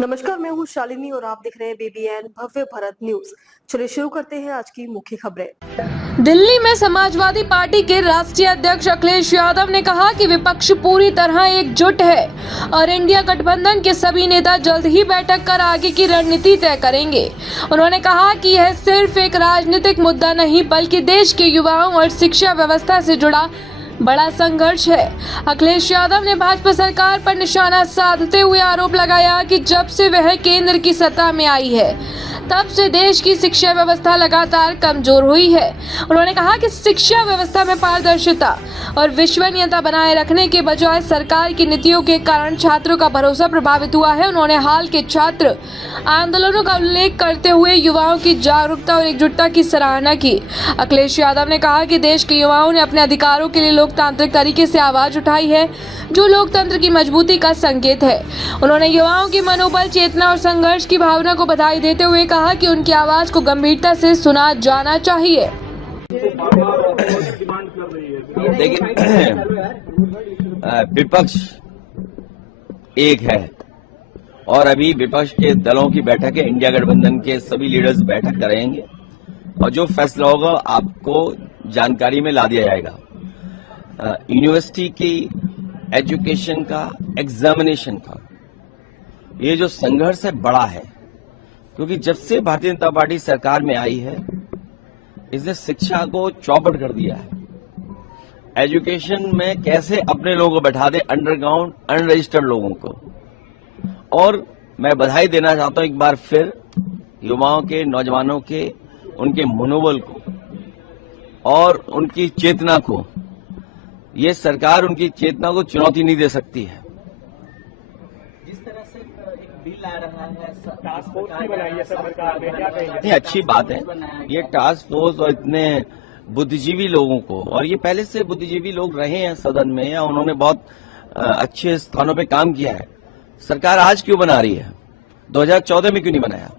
नमस्कार, मैं हूँ शालिनी और आप देख रहे हैं बीबीएन भव्य भारत न्यूज। चलिए शुरू करते हैं आज की मुख्य खबरें। दिल्ली में समाजवादी पार्टी के राष्ट्रीय अध्यक्ष अखिलेश यादव ने कहा कि विपक्ष पूरी तरह एकजुट है और इंडिया गठबंधन के सभी नेता जल्द ही बैठक कर आगे की रणनीति तय करेंगे। उन्होंने कहा कि यह सिर्फ एक राजनीतिक मुद्दा नहीं बल्कि देश के युवाओं और शिक्षा व्यवस्था से जुड़ा बड़ा संघर्ष है। अखिलेश यादव ने भाजपा सरकार पर निशाना साधते हुए आरोप लगाया कि जब से वह केंद्र की सत्ता में आई है तब से देश की शिक्षा व्यवस्था लगातार कमजोर हुई है। उन्होंने कहा कि शिक्षा व्यवस्था में पारदर्शिता और विश्वसनीयता बनाए रखने के बजाय सरकार की नीतियों के कारण छात्रों का भरोसा प्रभावित हुआ है। उन्होंने हाल के छात्र आंदोलनों का उल्लेख करते हुए युवाओं की जागरूकता और एकजुटता की सराहना की। अखिलेश यादव ने कहा कि देश के युवाओं ने अपने अधिकारों के लिए लोकतांत्रिक तरीके से आवाज उठाई है, जो लोकतंत्र की मजबूती का संकेत है। उन्होंने युवाओं की मनोबल, चेतना और संघर्ष की भावना को बधाई देते हुए कहा कि उनकी आवाज को गंभीरता से सुना जाना चाहिए। देखिए, विपक्ष एक है और अभी विपक्ष के दलों की बैठक है। इंडिया गठबंधन के सभी लीडर्स बैठक करेंगे और जो फैसला होगा आपको जानकारी में ला दिया जाएगा। यूनिवर्सिटी की एजुकेशन का, एग्जामिनेशन का ये जो संघर्ष है बड़ा है, क्योंकि जब से भारतीय जनता पार्टी सरकार में आई है इसने शिक्षा को चौपट कर दिया है। एजुकेशन में कैसे अपने लोगों को बैठा दे, अंडरग्राउंड अनरजिस्टर्ड लोगों को। और मैं बधाई देना चाहता हूं एक बार फिर युवाओं के, नौजवानों के, उनके मनोबल को और उनकी चेतना को। ये सरकार उनकी चेतना को चुनौती नहीं दे सकती है। जिस तरह से एक बिल आ रहा है, टास्क फोर्स भी बनाई है सरकार ने, क्या कहेंगे? नहीं, अच्छी बात है ये टास्क फोर्स और इतने बुद्धिजीवी लोगों को, और ये पहले से बुद्धिजीवी लोग रहे हैं सदन में या उन्होंने बहुत अच्छे स्थानों पे काम किया है। सरकार आज क्यों बना रही है? 2014 में क्यों नहीं बनाया?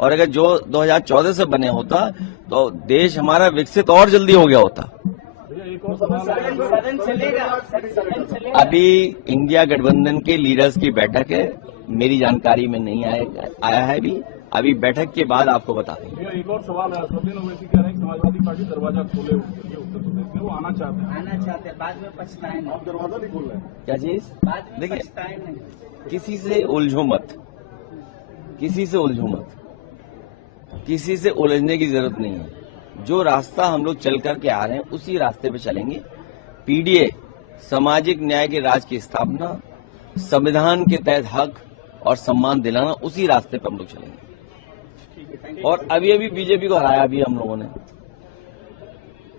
और अगर जो 2014 से बने होता तो देश हमारा विकसित और जल्दी हो गया होता। अभी इंडिया गठबंधन के लीडर्स की बैठक है, मेरी जानकारी में नहीं आया है अभी बैठक के बाद आपको बता देंगे। एक और सवाल है, ओवैसी कह रहे हैं समाजवादी पार्टी दरवाजा खोले उत्तर प्रदेश में, वो आना चाहते हैं, बाद में पछताएंगे। आप दरवाजा नहीं खोल रहे हैं क्या चीज? देखिए, किसी से उलझो मत, किसी से उलझने की जरूरत नहीं है। जो रास्ता हम लोग चल करके आ रहे हैं उसी रास्ते पे चलेंगे। पीडीए, सामाजिक न्याय के राज की स्थापना, संविधान के तहत हक और सम्मान दिलाना, उसी रास्ते पे हम लोग चलेंगे। और अभी बीजेपी को हराया भी हम लोगों ने।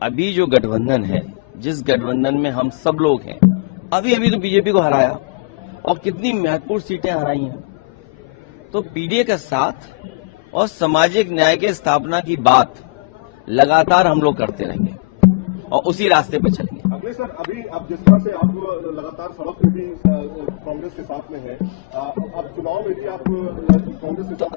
अभी जो गठबंधन है, जिस गठबंधन में हम सब लोग हैं, अभी तो बीजेपी को हराया और कितनी महत्वपूर्ण सीटें हराई हैं। तो पीडीए का साथ और सामाजिक न्याय के स्थापना की बात लगातार हम लोग करते रहेंगे और उसी रास्ते पर चलेंगे। अखिलेश सर, अभी आप जिस तरह से आप लगातार सड़क पे भी कांग्रेस के साथ में है, अब चुनाव में भी आप कांग्रेस के साथ।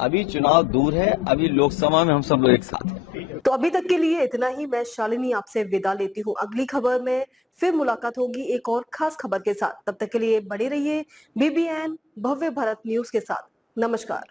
अभी चुनाव दूर है, अभी लोकसभा में हम सब लोग एक साथ हैं। तो अभी तक के लिए इतना ही। मैं शालिनी आपसे विदा लेती हूँ। अगली खबर में फिर मुलाकात होगी एक और खास खबर के साथ। तब तक के लिए बने रहिए बीबीएन भव्य भारत न्यूज के साथ। नमस्कार।